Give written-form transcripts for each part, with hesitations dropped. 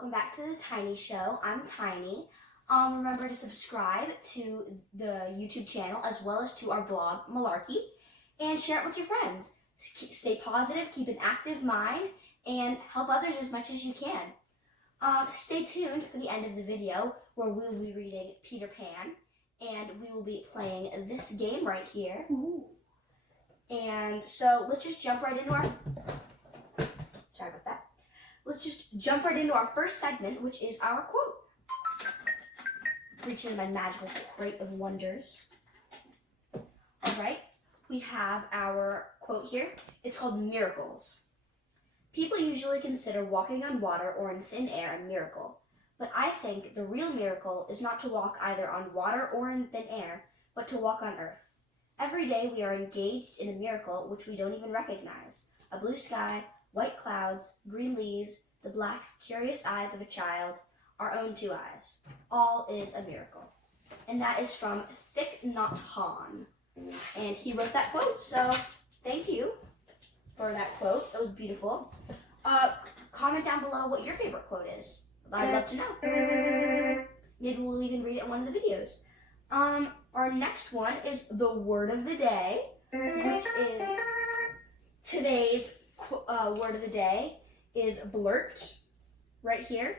welcome back to the Tiny Show. I'm Tiny. Remember to subscribe to the YouTube channel as well as to our blog, Malarkey, and share it with your friends. Stay positive, keep an active mind, and help others as much as you can. Stay tuned for the end of the video where we will be reading Peter Pan, and we will be playing this game right here. Ooh. And so let's just jump right into our... Sorry about that. Let's just jump right into our first segment, which is our quote. Reach into my magical crate of wonders. All right, we have our quote here. It's called Miracles. People usually consider walking on water or in thin air a miracle, but I think the real miracle is not to walk either on water or in thin air, but to walk on earth. Every day we are engaged in a miracle which we don't even recognize. A blue sky, white clouds, green leaves, the black, curious eyes of a child, our own two eyes. All is a miracle. And that is from Thich Nhat Hanh. And he wrote that quote, so thank you for that quote. That was beautiful. Comment down below what your favorite quote is. I'd love to know. Maybe we'll even read it in one of the videos. Our next one is the word of the day, which is today's word of the day is blurt, right here.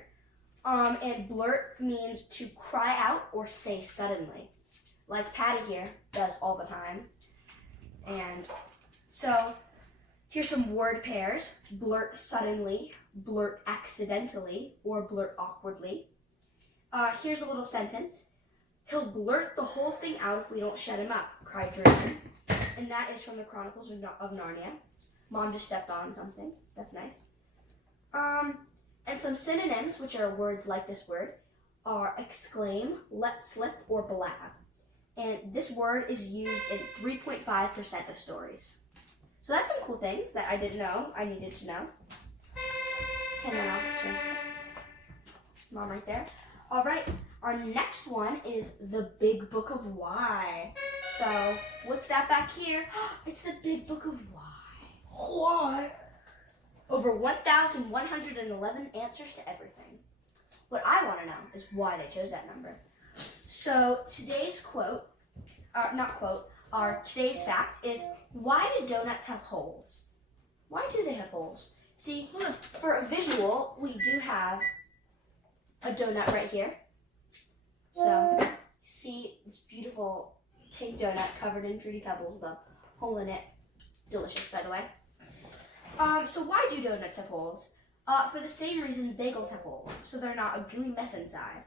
And blurt means to cry out or say suddenly, like Patty here does all the time. And so here's some word pairs: blurt suddenly, blurt accidentally, or blurt awkwardly. Here's a little sentence: he'll blurt the whole thing out if we don't shut him up, cried Draven. And that is from the Chronicles of Narnia. Mom just stepped on something. That's nice. And some synonyms, which are words like this word, are exclaim, let slip, or blab. And this word is used in 3.5% of stories. So that's some cool things that I didn't know I needed to know. Hand that off to Mom right there. All right, our next one is the Big Book of Why. So what's that back here? It's the Big Book of Why. Why? Over 1,111 answers to everything. What I want to know is why they chose that number. So today's quote, today's fact is, why do donuts have holes? Why do they have holes? See, for a visual, we do have a donut right here. So, see this beautiful pink donut covered in Fruity Pebbles with a hole in it. Delicious, by the way. So why do donuts have holes? For the same reason bagels have holes, so they're not a gooey mess inside.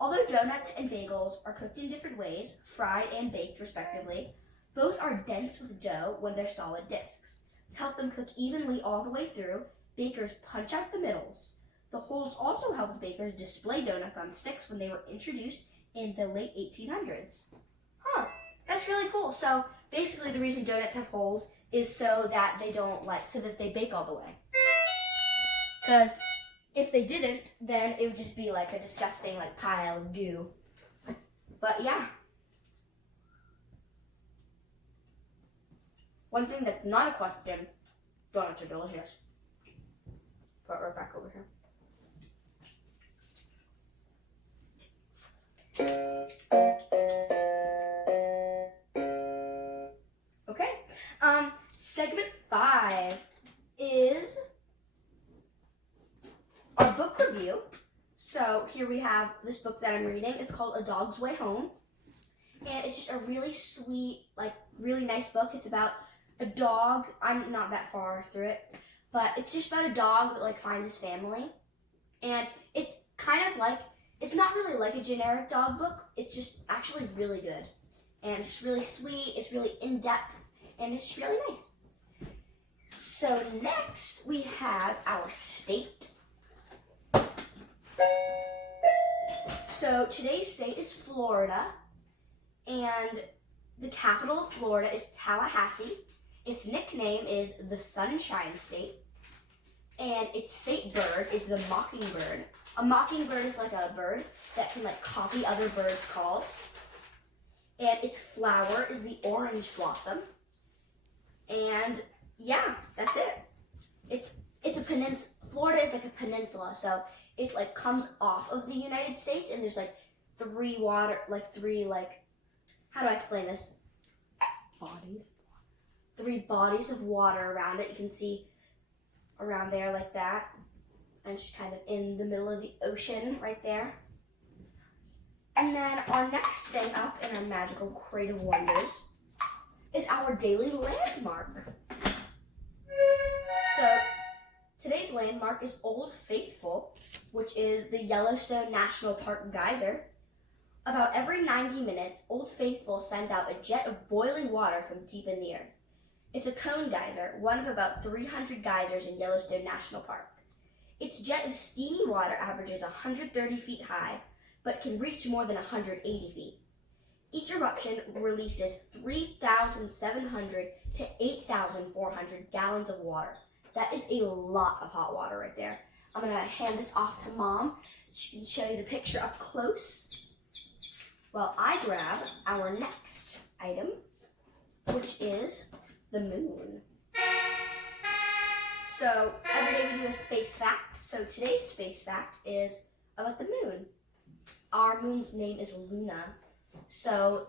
Although donuts and bagels are cooked in different ways, fried and baked respectively, both are dense with dough when they're solid discs. To help them cook evenly all the way through, bakers punch out the middles. The holes also helped bakers display donuts on sticks when they were introduced in the late 1800s. That's really cool. So basically the reason donuts have holes is so that they so that they bake all the way. Because if they didn't, then it would just be like a disgusting pile of goo. But yeah. One thing that's not a question, donuts are delicious. Put it right back over here. Okay, segment 5 is our book review. So here we have this book that I'm reading. It's called A Dog's Way Home. And it's just a really sweet, really nice book. It's about a dog. I'm not that far through it, but it's just about a dog that finds his family. And it's kind of it's not really like a generic dog book. It's just actually really good. And it's really sweet, it's really in-depth, and it's just really nice. So next we have our state. So today's state is Florida, and the capital of Florida is Tallahassee. Its nickname is the Sunshine State, and its state bird is the mockingbird. A mockingbird is like a bird that can copy other birds' calls. And its flower is the orange blossom. And yeah, that's it. It's a peninsula. Florida is like a peninsula, so it like comes off of the United States, and there's like three, how do I explain this? Bodies. 3 bodies of water around it. You can see around there like that. And just kind of in the middle of the ocean right there. And then our next thing up in our magical crate of wonders is our daily landmark. So today's landmark is Old Faithful, which is the Yellowstone National Park geyser. About every 90 minutes, Old Faithful sends out a jet of boiling water from deep in the earth. It's a cone geyser, one of about 300 geysers in Yellowstone National Park. Its jet of steamy water averages 130 feet high, but can reach more than 180 feet. Each eruption releases 3,700 to 8,400 gallons of water. That is a lot of hot water right there. I'm going to hand this off to Mom. She can show you the picture up close while I grab our next item, which is the moon. So every day we do a space fact. So today's space fact is about the moon. Our moon's name is Luna. So,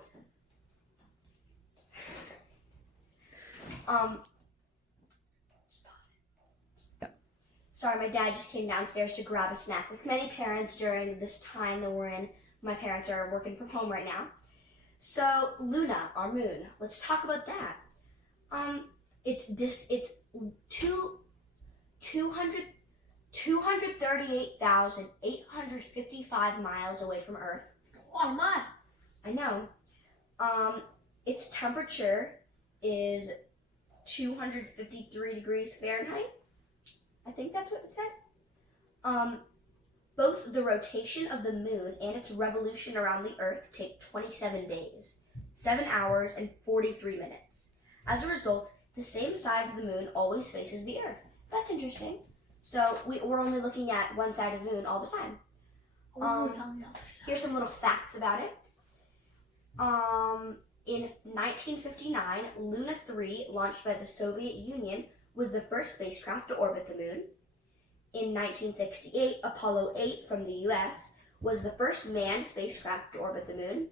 just pause it. Sorry, my dad just came downstairs to grab a snack. Like many parents during this time that we're in, my parents are working from home right now. So Luna, our moon. Let's talk about that. It's 238,855 miles away from Earth. It's a lot of miles. I know. Its temperature is 253 degrees Fahrenheit. I think that's what it said. Both the rotation of the moon and its revolution around the Earth take 27 days, 7 hours, and 43 minutes. As a result, the same side of the moon always faces the Earth. That's interesting. So we're only looking at one side of the moon all the time. It's on the other side. Here's some little facts about it. In 1959, Luna 3, launched by the Soviet Union, was the first spacecraft to orbit the moon. In 1968, Apollo 8 from the US was the first manned spacecraft to orbit the moon.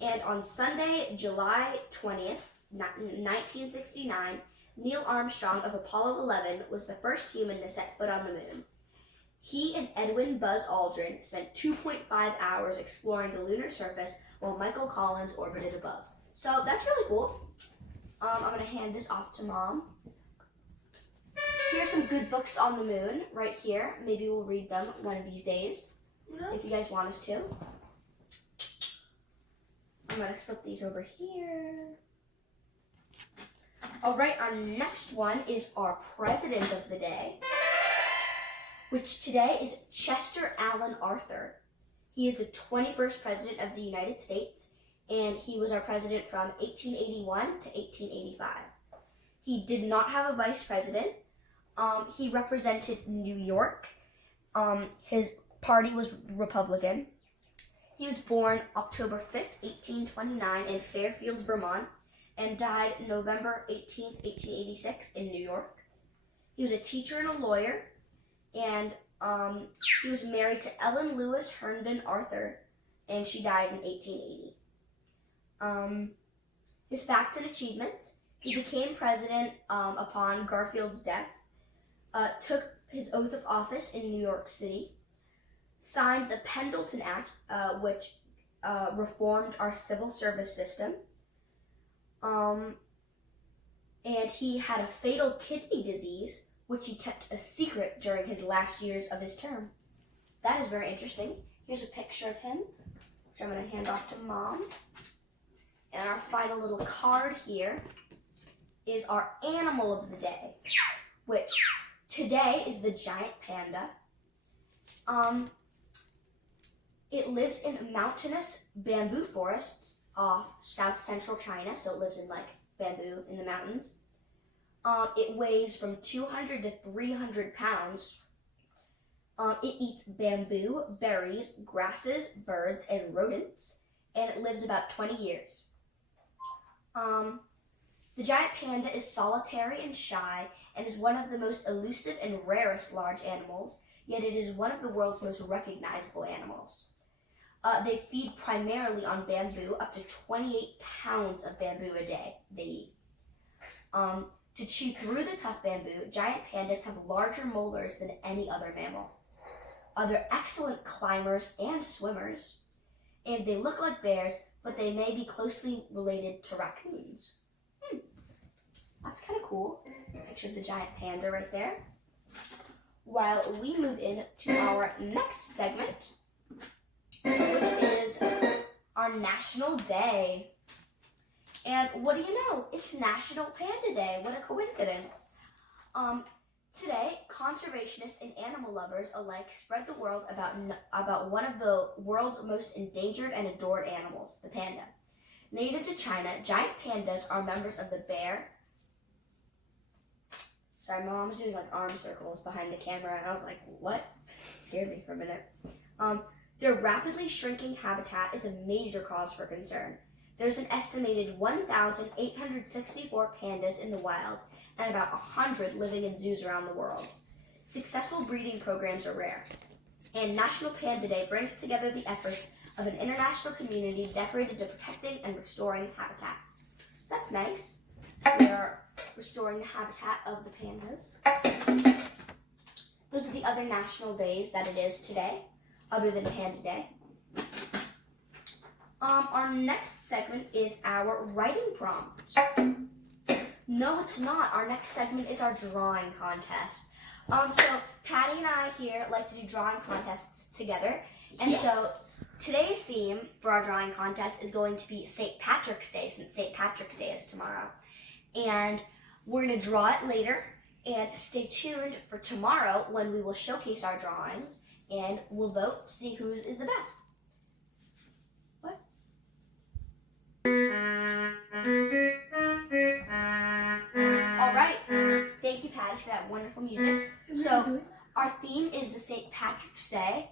And on Sunday, July 20th, 1969, Neil Armstrong of Apollo 11 was the first human to set foot on the moon. He and Edwin Buzz Aldrin spent 2.5 hours exploring the lunar surface while Michael Collins orbited above. So that's really cool. I'm going to hand this off to Mom. Here's some good books on the moon right here. Maybe we'll read them one of these days, if you guys want us to. I'm going to slip these over here. All right, our next one is our president of the day, which today is Chester Alan Arthur. He is the 21st president of the United States, and he was our president from 1881 to 1885. He did not have a vice president. He represented New York. His party was Republican. He was born October 5th, 1829 in Fairfield, Vermont, and died November 18th, 1886 in New York. He was a teacher and a lawyer, and he was married to Ellen Lewis Herndon Arthur, and she died in 1880. His facts and achievements: he became president upon Garfield's death, took his oath of office in New York City, signed the Pendleton Act, which reformed our civil service system, and he had a fatal kidney disease, which he kept a secret during his last years of his term. That is very interesting. Here's a picture of him, which I'm going to hand off to Mom. And our final little card here is our animal of the day, which today is the giant panda. It lives in mountainous bamboo forests off south central China, so it lives in like bamboo in the mountains. It weighs from 200 to 300 pounds. It eats bamboo, berries, grasses, birds, and rodents, and it lives about 20 years. The giant panda is solitary and shy and is one of the most elusive and rarest large animals. yet it is one of the world's most recognizable animals. They feed primarily on bamboo, up to 28 pounds of bamboo a day they eat. To chew through the tough bamboo, giant pandas have larger molars than any other mammal. They're excellent climbers and swimmers, and they look like bears, but they may be closely related to raccoons. That's kind of cool. Picture of the giant panda right there. While we move into our next segment, which is our National Day. And what do you know? It's National Panda Day. What a coincidence. Today, conservationists and animal lovers alike spread the word about one of the world's most endangered and adored animals, the panda. Native to China, giant pandas are members of the bear. Sorry, my mom was doing like arm circles behind the camera, and I was like, what? It scared me for a minute. Their rapidly shrinking habitat is a major cause for concern. There's an estimated 1,864 pandas in the wild and about 100 living in zoos around the world. Successful breeding programs are rare, and National Panda Day brings together the efforts of an international community dedicated to protecting and restoring habitat. So that's nice. We are restoring the habitat of the pandas. Those are the other national days that it is today, other than Panda Day. Our next segment is our writing prompt. No, it's not. Our next segment is our drawing contest. So Patty and I here like to do drawing contests together. And so today's theme for our drawing contest is going to be St. Patrick's Day, since St. Patrick's Day is tomorrow. And we're going to draw it later. And stay tuned for tomorrow when we will showcase our drawings and we'll vote to see whose is the best. What? All right. Thank you, Patty, for that wonderful music. So our theme is the St. Patrick's Day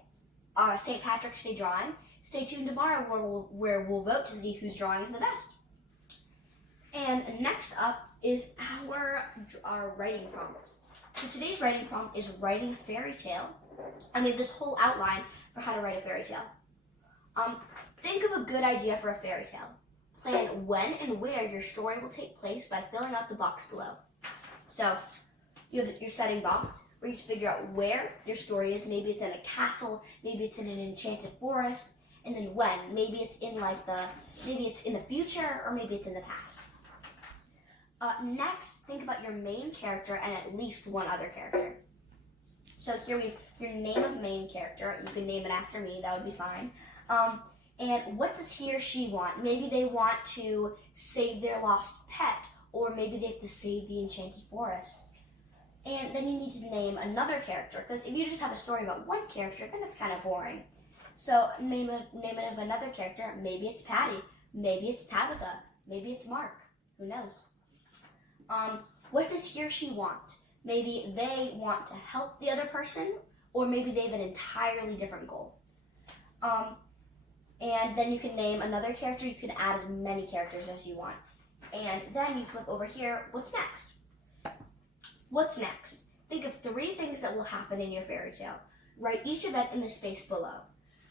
drawing. Stay tuned tomorrow where we'll vote to see whose drawing is the best. And next up is our writing prompt. So today's writing prompt is writing a fairy tale. This whole outline for how to write a fairy tale. Think of a good idea for a fairy tale. Plan when and where your story will take place by filling out the box below. So you have your setting box where you figure out where your story is. Maybe it's in a castle, maybe it's in an enchanted forest, and then when. Maybe it's in the future, or maybe it's in the past. Next, think about your main character and at least one other character. So here we have your name of main character. You can name it after me, that would be fine. And what does he or she want? Maybe they want to save their lost pet, or maybe they have to save the enchanted forest. And then you need to name another character, because if you just have a story about one character, then it's kind of boring. So name it of another character. Maybe it's Patty, maybe it's Tabitha, maybe it's Mark. Who knows? What does he or she want? Maybe they want to help the other person, or maybe they have an entirely different goal. And then you can name another character. You can add as many characters as you want. And then you flip over here. What's next? What's next? Think of 3 things that will happen in your fairy tale. Write each event in the space below.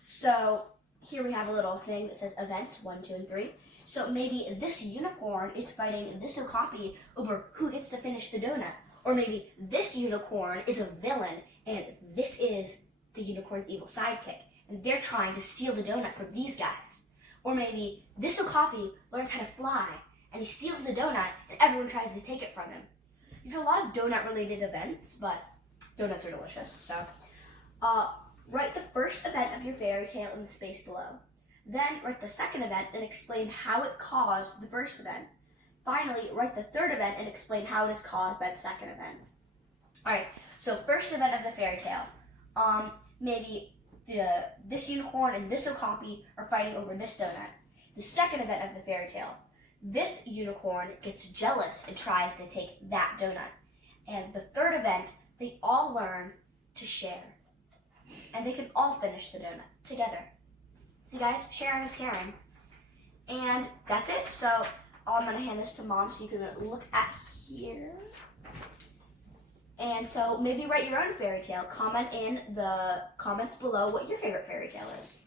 So here we have a little thing that says events 1, 2, and 3. So maybe this unicorn is fighting this okapi over who gets to finish the donut. Or maybe this unicorn is a villain and this is the unicorn's evil sidekick. And they're trying to steal the donut from these guys. Or maybe this okapi learns how to fly and he steals the donut and everyone tries to take it from him. These are a lot of donut-related events, but donuts are delicious. So write the first event of your fairy tale in the space below. Then write the second event and explain how it caused the first event. Finally, write the third event and explain how it is caused by the second event. Alright, so first event of the fairy tale. Maybe this unicorn and this okapi are fighting over this donut. The second event of the fairy tale. This unicorn gets jealous and tries to take that donut. And the third event, they all learn to share. And they can all finish the donut together. So guys, sharing is caring. And that's it. So I'm going to hand this to Mom so you can look at here. And so maybe write your own fairy tale. Comment in the comments below what your favorite fairy tale is.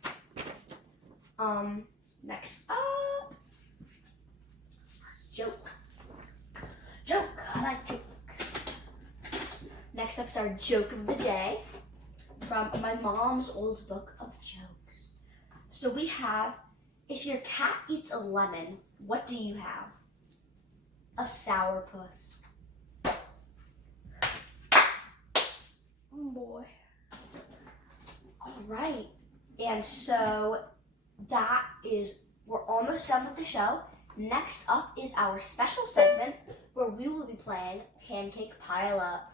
Next up, joke. Joke. I like jokes. Next up's our joke of the day from my mom's old book of jokes. So we have, if your cat eats a lemon, what do you have? A sourpuss. Oh boy. All right. And so we're almost done with the show. Next up is our special segment where we will be playing Pancake Pile Up.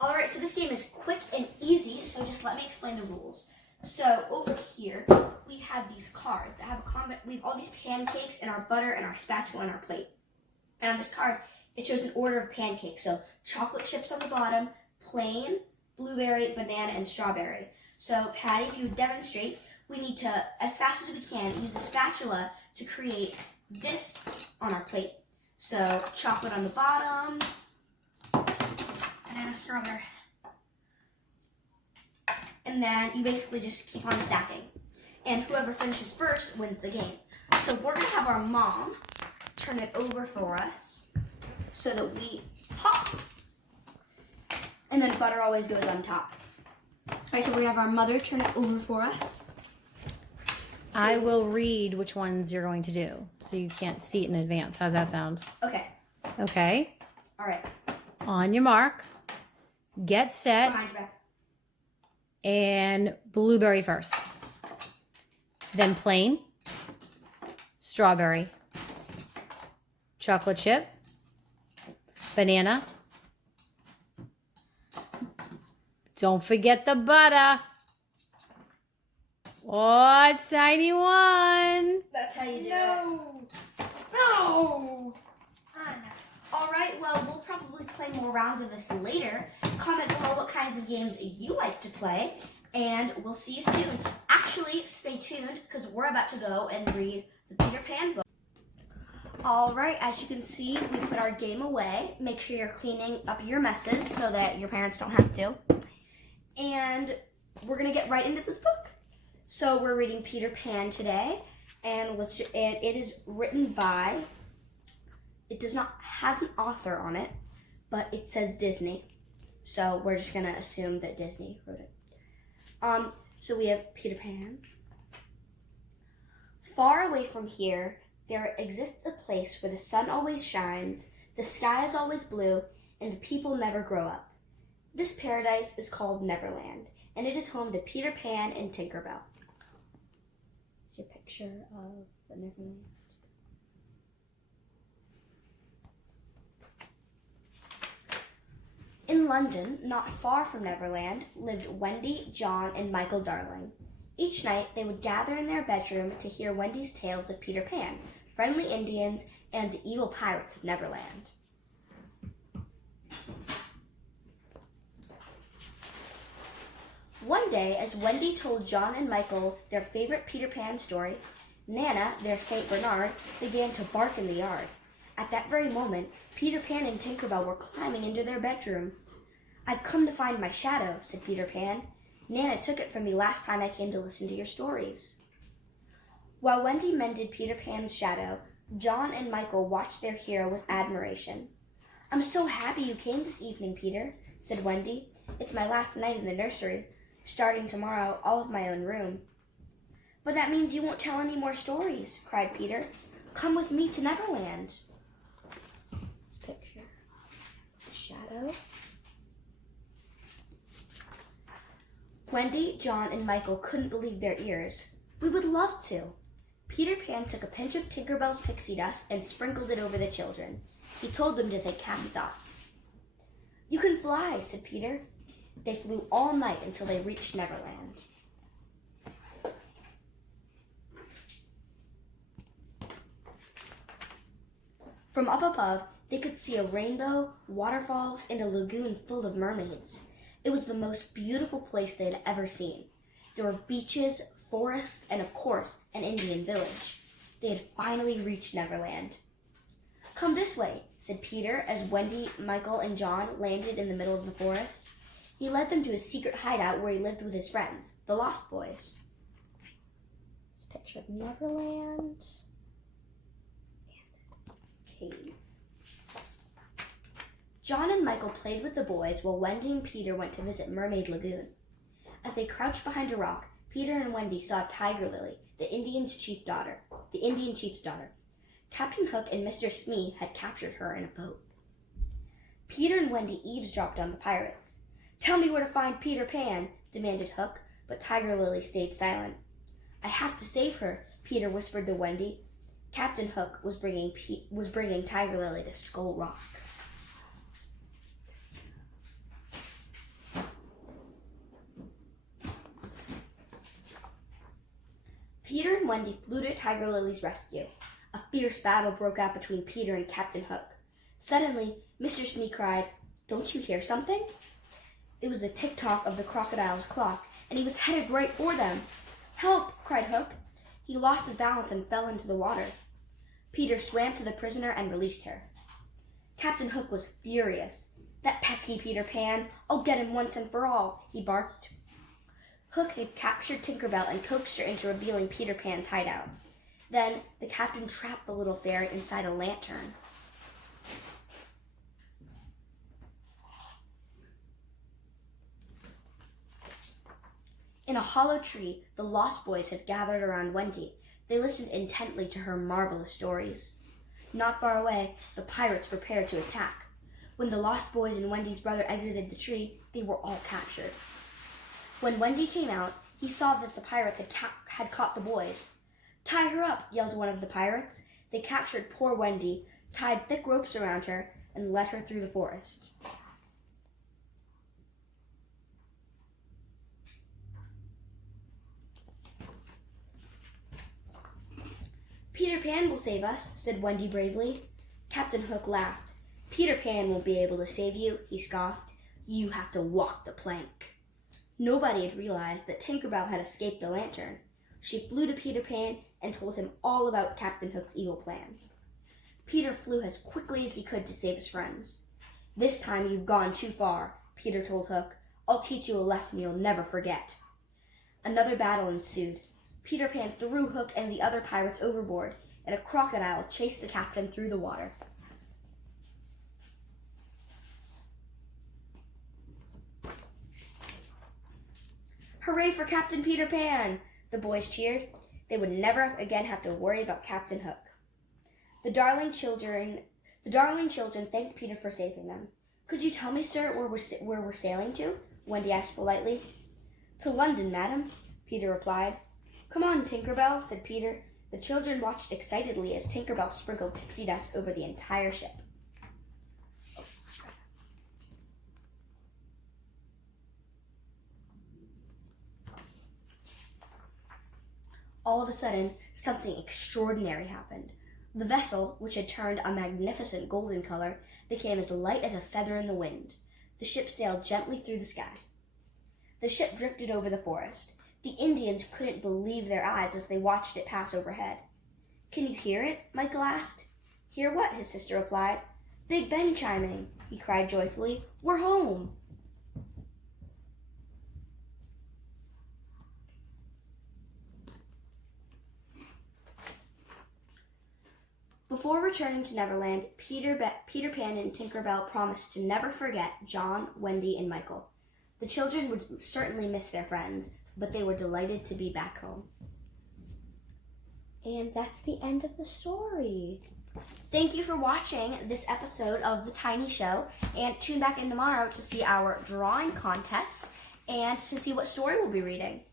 All right, so this game is quick and easy, so just let me explain the rules. So over here, we have these cards that have we have all these pancakes and our butter and our spatula and our plate. And on this card, it shows an order of pancakes. So chocolate chips on the bottom, plain, blueberry, banana, and strawberry. So Patty, if you would demonstrate, we need to, as fast as we can, use the spatula to create this on our plate. So chocolate on the bottom, Banana, strawberry. and then you basically just keep on stacking. And whoever finishes first wins the game. So we're going to have our mom turn it over for us so that we pop. And then butter always goes on top. All right, so we're going to have our mother turn it over for us. I will read which ones you're going to do, so you can't see it in advance. How's that sound? Okay. Okay. All right. On your mark, get set, Behind your back. and blueberry first. Then plain, strawberry, chocolate chip, banana. Don't forget the butter. Oh, tiny one. That's how you do it. No. All right, well, we'll probably play more rounds of this later. Comment below what kinds of games you like to play, and we'll see you soon. Actually, stay tuned, because we're about to go and read the Peter Pan book. All right, as you can see, we put our game away. Make sure you're cleaning up your messes so that your parents don't have to. And we're going to get right into this book. So we're reading Peter Pan today, and it is written by... It does not have an author on it, but it says Disney. So we're just going to assume that Disney wrote it. So we have Peter Pan. Far away from here, there exists a place where the sun always shines, the sky is always blue, and the people never grow up. This paradise is called Neverland, and it is home to Peter Pan and Tinkerbell. It's your picture of the Neverland. In London, not far from Neverland, lived Wendy, John, and Michael Darling. Each night, they would gather in their bedroom to hear Wendy's tales of Peter Pan, friendly Indians, and the evil pirates of Neverland. One day, as Wendy told John and Michael their favorite Peter Pan story, Nana, their Saint Bernard, began to bark in the yard. At that very moment, Peter Pan and Tinkerbell were climbing into their bedroom. "I've come to find my shadow," said Peter Pan. "Nana took it from me last time I came to listen to your stories." While Wendy mended Peter Pan's shadow, John and Michael watched their hero with admiration. "I'm so happy you came this evening, Peter," said Wendy. "It's my last night in the nursery. Starting tomorrow, I'll have my own room." "But that means you won't tell any more stories," cried Peter. "Come with me to Neverland." This picture of the shadow. Wendy, John, and Michael couldn't believe their ears. "We would love to." Peter Pan took a pinch of Tinkerbell's pixie dust and sprinkled it over the children. He told them to think happy thoughts. "You can fly," said Peter. They flew all night until they reached Neverland. From up above, they could see a rainbow, waterfalls, and a lagoon full of mermaids. It was the most beautiful place they had ever seen. There were beaches, forests, and of course, an Indian village. They had finally reached Neverland. "Come this way," said Peter as Wendy, Michael, and John landed in the middle of the forest. He led them to a secret hideout where he lived with his friends, the Lost Boys. It's a picture of Neverland and cave. John and Michael played with the boys while Wendy and Peter went to visit Mermaid Lagoon. As they crouched behind a rock, Peter and Wendy saw Tiger Lily, the Indian chief's daughter. Captain Hook and Mr. Smee had captured her in a boat. Peter and Wendy eavesdropped on the pirates. "Tell me where to find Peter Pan," demanded Hook, but Tiger Lily stayed silent. "I have to save her," Peter whispered to Wendy. Captain Hook was bringing Tiger Lily to Skull Rock. Peter and Wendy flew to Tiger Lily's rescue. A fierce battle broke out between Peter and Captain Hook. Suddenly, Mr. Smee cried, "Don't you hear something?" It was the tick-tock of the crocodile's clock, and he was headed right for them. "Help!" cried Hook. He lost his balance and fell into the water. Peter swam to the prisoner and released her. Captain Hook was furious. "That pesky Peter Pan! I'll get him once and for all," he barked. Hook had captured Tinkerbell and coaxed her into revealing Peter Pan's hideout. Then the captain trapped the little fairy inside a lantern. In a hollow tree, the Lost Boys had gathered around Wendy. They listened intently to her marvelous stories. Not far away, the pirates prepared to attack. When the Lost Boys and Wendy's brother exited the tree, they were all captured. When Wendy came out, he saw that the pirates had caught the boys. "Tie her up," yelled one of the pirates. They captured poor Wendy, tied thick ropes around her, and led her through the forest. "Peter Pan will save us," said Wendy bravely. Captain Hook laughed. "Peter Pan won't be able to save you," he scoffed. "You have to walk the plank." Nobody had realized that Tinkerbell had escaped the lantern. She flew to Peter Pan and told him all about Captain Hook's evil plan. Peter flew as quickly as he could to save his friends. "This time you've gone too far," Peter told Hook. "I'll teach you a lesson you'll never forget." Another battle ensued. Peter Pan threw Hook and the other pirates overboard, and a crocodile chased the captain through the water. "Hooray for Captain Peter Pan!" the boys cheered. They would never again have to worry about Captain Hook. The darling children thanked Peter for saving them. "Could you tell me, sir, where we're sailing to?" Wendy asked politely. "To London, madam," Peter replied. "Come on, Tinkerbell," said Peter. The children watched excitedly as Tinkerbell sprinkled pixie dust over the entire ship. All of a sudden, something extraordinary happened. The vessel, which had turned a magnificent golden color, became as light as a feather in the wind. The ship sailed gently through the sky. The ship drifted over the forest. The Indians couldn't believe their eyes as they watched it pass overhead. "Can you hear it?" Michael asked. "Hear what?" his sister replied. "Big Ben chiming," he cried joyfully. "We're home!" Before returning to Neverland, Peter Pan and Tinkerbell promised to never forget John, Wendy, and Michael. The children would certainly miss their friends, but they were delighted to be back home. And that's the end of the story. Thank you for watching this episode of The Tiny Show, and tune back in tomorrow to see our drawing contest and to see what story we'll be reading.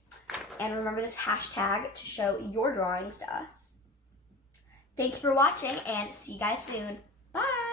And remember this hashtag to show your drawings to us. Thank you for watching, and see you guys soon. Bye!